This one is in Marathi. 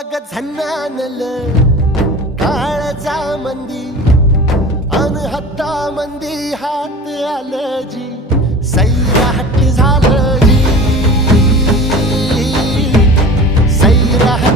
अग झन्नानल काळजा मंदी अन हत्ता मंदी हात आलं जी सैराट झालं जी सैराट